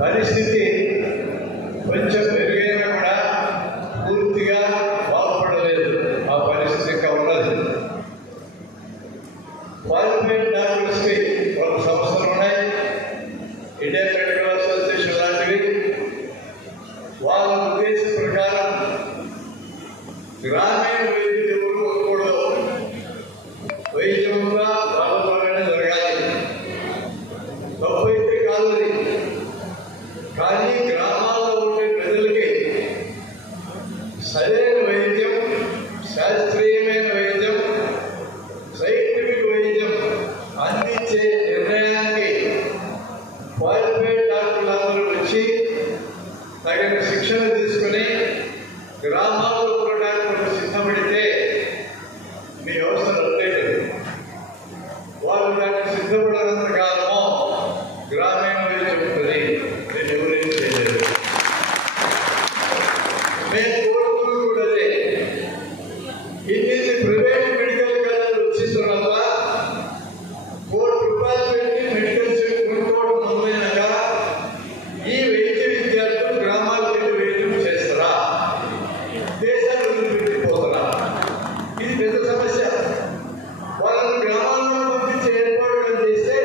పరిస్థితి కొంచెం మెరుగైనా కూడా పూర్తిగా బాగుపడలేదు. ఆ పరిస్థితి ఇంకా ఉన్నది. క్వాలిఫైడ్ డాక్టర్స్కి ఒక సంస్థలు ఉన్నాయి, ఇండియన్ మెడికల్ అసోసియేషన్ లాంటివి. వాళ్ళ ఉద్దేశం ప్రకారం గ్రామీణ వైద్యులు ఎవరు ఉండకూడదు, వైద్యంగా వాళ్ళతోనే జరగాలి. తప్పైతే కాదు అది. కానీ గ్రామాల్లో ఉండే ప్రజలకి సరైన వైద్యం, శాస్త్రీయమైన వైద్యం, సైంటిఫిక్ వైద్యం అందించే నిర్ణయానికి క్వాలిఫైడ్ డాక్టర్లందరూ వచ్చి తగిన శిక్షణ తీసుకుని గ్రామాల్లో ఉండడానికి సిద్ధపడితే మీ వ్యవస్థ రద్దు. వాళ్ళు దానికి సిద్ధపడినంత కాలము గ్రామీణ వైద్యం ఉంటుంది. నేను ఎవరేం చేయలేదు. మేము కోరుకున్నది కూడా అదే. ఇన్ని ప్రైవేట్ మెడికల్ కాలేజీలు వచ్చిన తర్వాత ₹1,00,00,000 పెట్టి మెడికల్ సీట్ కొనుక్కోవడం మొదలైనాక ఈ వైద్య విద్యార్థులు గ్రామాలకు వెళ్ళి వైద్యం చేస్తారా, దేశాలు పెట్టిపోతారా? ఇది పెద్ద సమస్య. వాళ్ళని గ్రామాల్లో పంపించే ఏర్పాటు చేస్తే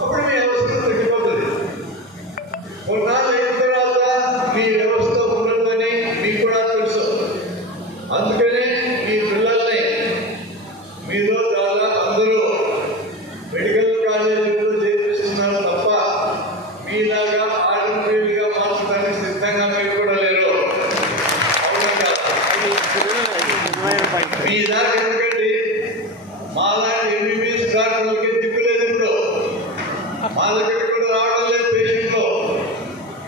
అప్పుడు మీ అవసరం తగ్గిపోతుంది. కొన్నాళ్ళు అయిన తర్వాత మీ వ్యవస్థ ఉండదని మీకు కూడా తెలుసు. అందుకనే మీ పిల్లల్ని మీలో దాదాపు అందరూ మెడికల్ కాలేజీలో చేర్పిస్తున్నారు తప్ప మీలాగా ఆర్డినరీగా మార్చడానికి సిద్ధంగా మీరు కూడా లేరు. మీ దాకా ఎందుకండి? మాలాంటి ఎంబీబీఎస్ డాక్టర్లకి దిక్కులేదు. ఇప్పుడు మా దగ్గర కూడా రావడం లేదు పేషెంట్లు.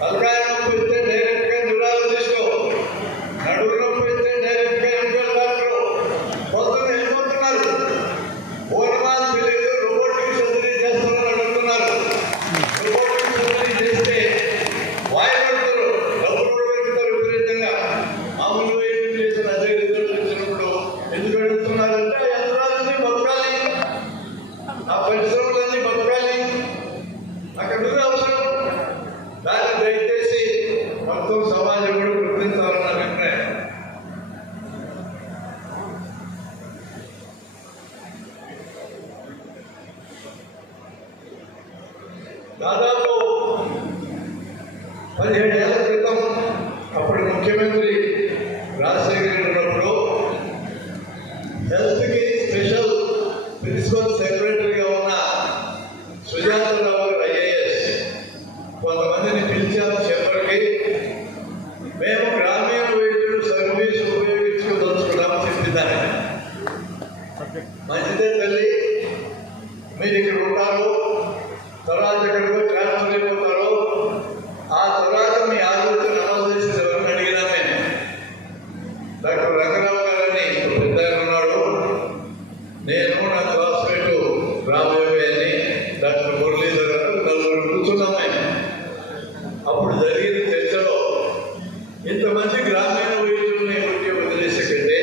తలకాయ నొప్పి వస్తే డైరెక్ట్గా న్యూరాలజిస్టు, నడుము నొప్పి వస్తే డైరెక్ట్గా ఎంబీఎల్ డాక్టరు. కొందరు వెళ్ళిపోతున్నారు. ఓనమాలు తెలియదు, రోబోటిక్ సర్జరీ చేస్తున్నారు అడుగుతున్నారు. రోబోటిక్ సర్జరీ చేస్తే వాయిపడతారు, డబ్బులు కూడా పెరుగుతారు విపరీతంగా. మామూలు వైద్యం చేసిన అదే రిజల్ట్ వచ్చినప్పుడు ఎందుకు అడుగుతున్నారంటే ఆ యంత్రాలన్నీ బతకాలి, ఆ పరిశ్రమలన్నీ బతకాలి, అక్కడ అవసరం. దాన్ని దయచేసి మొత్తం సమాజం కూడా గుర్తించాలన్న అభిప్రాయం. దాదాపు 17 ఏళ్ల క్రితం అప్పుడు ముఖ్యమంత్రి రాజశేఖర్ ఉన్నప్పుడు హెల్త్కి స్పెషల్ ప్రిన్సిపల్ సెక్రటరీగా ఉన్న సుజాతారావు గారు ఐఏఎస్ కొంతమందిని పిలిచారు చెప్పరికి. మేము గ్రామీణ వైద్యులు సర్వీస్ ఉపయోగించుకోదలుచుకున్నామని చెప్పిందాన్ని. మంచిదే తల్లి, మీరు ఇక్కడ ఉంటారు, తర్వాత ఎక్కడికో ట్రాన్స్ఫర్ అయిపోతారు. ఆ తర్వాత మీ ఆలోచన అమలు చేసేది ఎవరిని అడిగినా మేము డాక్టర్ రంగరావు గారని పెద్ద ఉన్నాడు, నేను నా క్లాస్మేట్ రాబోయే అని డాక్టర్ మురళీధర్ గారు నలుగురు కూర్చున్నాం. అప్పుడు జరిగిన చర్చలో ఇంతమంది గ్రామీణ వైద్యుల్ని కొట్టి వదిలేసే కంటే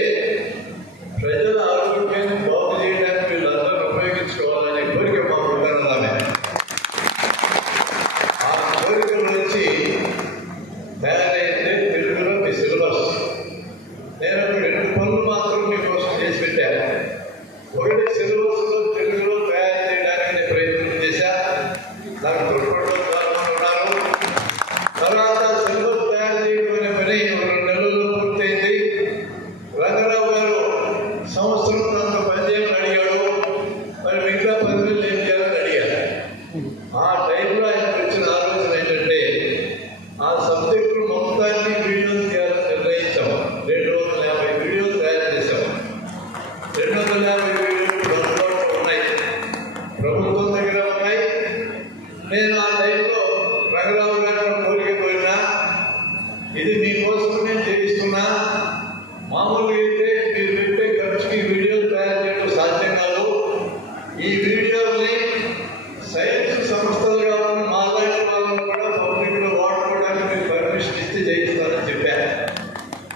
ప్రజల ఆరోగ్యాన్ని బాగు చేయడానికి వీళ్ళందరూ ఉపయోగించుకోవాలనే కోరిక మాకు ఉందన్నదాన్ని. ఆ కోరిక నుంచి తయారైతే తెలుగులో మీ సిలబస్. నేను 2 పనులు మాత్రం మీకోసం చేసి పెట్టాను. ఒకటి సిలబస్లో తెలుగులో తయారు చేయడానికి నేను ప్రయత్నం చేశా. నాకు తోడ్పడడం ఉన్నారు. తర్వాత సిలబస్ తయారు చేయడం అనే పని 2 నెలల్లో పూర్తయింది. రంగారావు గారు సంవత్సరం అంత పనిచేయమని అడిగాడు. మరి మిగతా 10 నెలలు ఏం చేయాలని అడిగారు. ఆ టైంలో ఆయనకు వచ్చిన ఆలోచన ఏంటంటే ఆ సబ్జెక్టు మొత్తాన్ని వీడియోలు చేయాలని నిర్ణయించాము. 250 వీడియోలు తయారు చేశాము. 250 వీడియోలు అందుబాటులో ఉన్నాయి, ప్రభుత్వం దగ్గర ఉన్నాయి. నేను ఆ టైంలో రంగరావు గారు కోరిక పోయినా ఇది మీకోసం నేను చేయిస్తున్నా, మామూలుగా అయితే మీరు పెట్టే ఖర్చుకి వీడియోలు తయారు చేయడం సాధ్యం కాదు. ఈ వీడియోల్ని సైన్స్ సంస్థలుగా ఉన్న మాలాంటి వాళ్ళని కూడా పబ్లిక్లో వాడుకోవడానికి మీరు పర్మిషన్ ఇస్తే చేయిస్తానని చెప్పారు.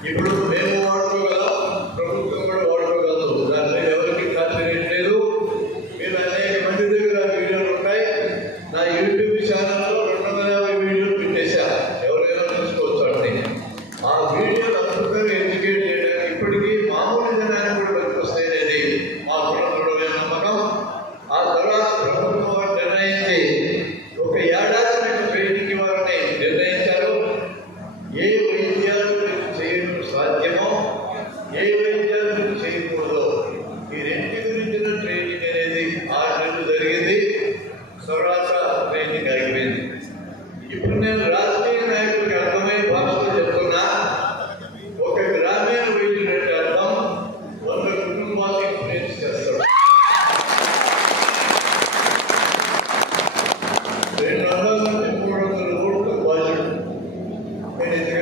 ఇప్పుడు మేము వాడుకోగలం, ప్రభుత్వం కూడా వాడుకోగలదు. దాని మీద ఎవరికి కాన్ఫిడెంట్ లేదు. మీరు అనేక మంది దగ్గర వీడియోలు ఉంటాయి. నా యూట్యూబ్ ఛానల్లో 250 వీడియోలు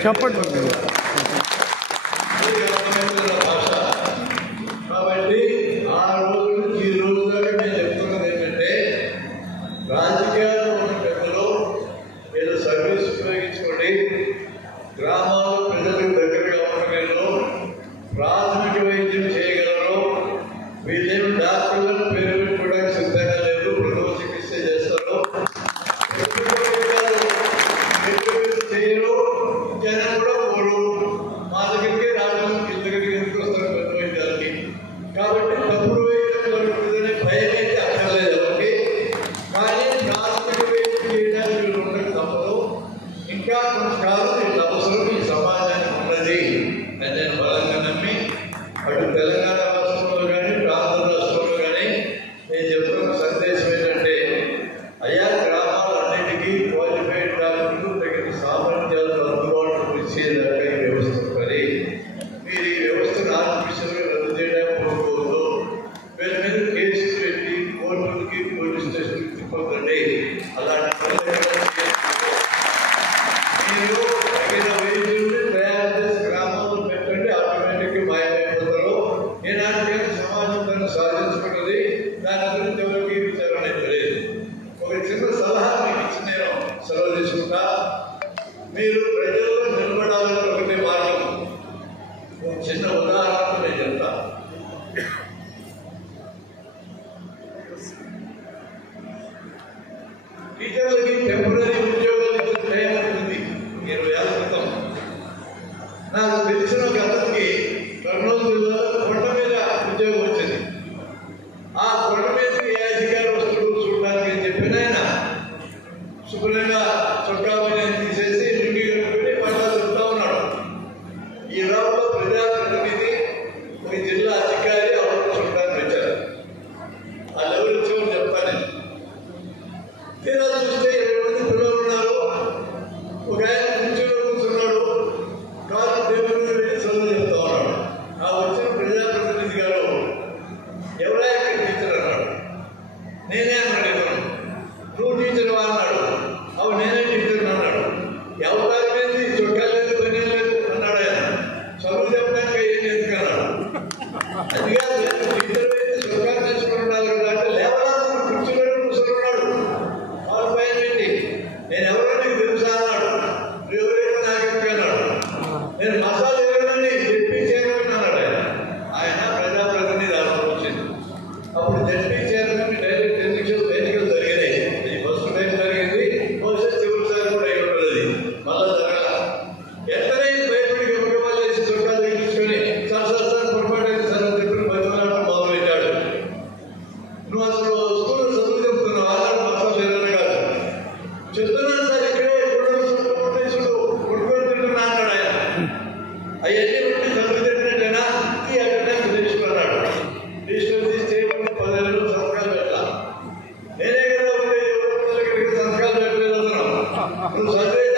చెప్పండి. భాష కాబట్టి ఆ రోజు నుంచి ఈ రోజు దాకా నేను చెప్తున్నది ఏంటంటే రాజకీయాల్లో ఉన్న పెద్దలు ఏదో సర్వీస్ ఉపయోగించుకోండి, గ్రామాలు ప్రజలకు దగ్గరగా ఉండగలరు, ప్రాథమిక వైద్యం చేయగలరు, వీళ్ళేమి డాక్టర్లను పేరు పెట్టుకోవడానికి సిద్ధంగా లేదు, ప్రథమ చికిత్స చేస్తారు, చేయరు, జనం కూడా పోరు, మా దగ్గరికి రావడం వీళ్ళ దగ్గరికి ఎందుకు వస్తారు పెద్ద వైద్యాలకి. కాబట్టి తప్పుడు వైద్యం జరుగుతుందనే భయం అయితే అక్కర్లేదు ఎవరికి. కానీ ప్రాథమిక వైద్యం చేయడానికి వీళ్ళు ఉండక తప్పదు. ఇంకా కొంతకాలం వీళ్ళ అవసరం ఈ సమాజానికి ఉన్నది అని నేను బలంగా నమ్మి అటు తెలంగాణ రాష్ట్రంలో కానీ ఆంధ్ర రాష్ట్రంలో కానీ నేను చెప్తున్న సందేశం ఏంటంటే అయ్యా గ్రామాలన్నిటికీ క్వాలిఫైడ్ డాక్టర్లు తగిన సామర్థ్యాలు అందుబాటులో ఇచ్చేదాకా ఈ వ్యవస్థ మరి మీరు ఈ వ్యవస్థను ఆర్టిఫిషియల్గా రద్దు చేయడానికి కోరుకోవద్దు. వీళ్ళ మీద కేసులు పెట్టి కోర్టులకి పోలీస్ స్టేషన్కి తిప్పొద్దండి. అలాంటి మీరు తగిన వైద్యుల్ని తయారు చేసి గ్రామాల్లో పెట్టండి, ఆటోమేటిక్గా మాయమైపోతారు. ఏనాటికైనా సమాజం దాన్ని సాధించుకున్నది, దాని గురించి ఎవరికి విచారణ లేదు. ఒక చిన్న సలహా మీకు ఇచ్చి నేను సెలవు తీసుకుంటా. మీరు ప్రజల్లో నిలబడాలని ఒకటే మార్గం. ఒక చిన్న ఉదాహరణ నేను చెప్తా. టీచర్లకి టెంపరీ ఉద్యోగాలు ఇచ్చిన టైం ఉంటుంది 20 ఏళ్ల క్రితం. నాకు తెలిసిన ఒక అతనికి కర్నూలు జిల్లాలో కొండ మీద ఉద్యోగం వచ్చింది. ఆ కొండ మీదకి ఏ అధికారి వస్తువులు చూడడానికి అని చెప్పిన ఆయన శుభ్రంగా చొక్కా మీద తీసేసి లుంగి కట్టుకుని మళ్ళా చెప్తా ఉన్నాడు. ఈ లోపల ప్రజాప్రతినిధి ఒక జిల్లా అధికారి ఎవరు చూడడానికి వచ్చారు. వాళ్ళు ఎవరు వచ్చామని చెప్తాను. తీరా చూస్తే 20 మంది పిల్లలు ఉన్నారు. ఒక ఆయన కూర్చున్నాడు, కాలు దేవుడి మీద వెళ్ళి చదువు చెప్తా ఉన్నాడు. ఆ వచ్చిన ప్రజాప్రతినిధి గారు ఎవరైనా టీచర్ అన్నాడు. నేనే అన్నాడు. ఇతను నువ్వు టీచర్ అన్నాడు. అవు నేనే టీచర్ అన్నాడు. ఎవరి మీద చొక్కా లేదు, పని లేదు అన్నాడు ఆయన. చదువు చెప్పడానికి ఏం ఎందుకు అన్నాడు. అది కాదు, టీచర్ అయితే చొక్కా తీసుకుని ఉండాలి కదా అంటే లేవరాదు, కూర్చున్నాడు, కూర్చున్నాడు, కాలు పైన పెట్టి నేను ఎవరో నీకు తెలుసా అన్నాడు. ఎవరైతే నాకెందుకు అన్నాడు. నేను మసాలా ఎవరైనా చెప్పి చేరమని అన్నాడు ఆయన. ఆయన ప్రజాప్రతినిధి ఆలోచించింది. అప్పుడు జడ్పీ చైర్మన్ డైరెక్ట్ ఎన్నికలు జరిగినాయి. ఇది ఫస్ట్ టైం జరిగింది. బహుశా చివరి సారి కూడా అయి ఉంటుంది. మళ్ళా జరగాల. ఎక్కడైనా భయపడి గమగమాలు వేసి చొక్కాలు తీసుకొని సార్ పొరపాటు సార్ అని చెప్పి బతిమలాడటం మొదలుపెట్టాడు. నువ్వు అసలు స్కూల్లో చదువు చెప్తున్నావు అన్నాడు. మసాలా ఎవరైనా కాదు చెప్తున్నాను సార్, ఇక్కడే కొట్టుకొని తింటున్నా అన్నాడు ఆయన. అవన్నీ ఉంటే చదువు తింటున్నట్టేనా ఈ అటెండెన్స్ తీసుకున్నాడు. రిజిస్టర్ తీసి చేయకుండా 10 నెలలు సంతకాలు పెట్టాలి. నేనే కదా ఉండే ఎవరి పిల్లలకి సంతకాలు పెట్టలేదు. అతను నువ్వు చదివే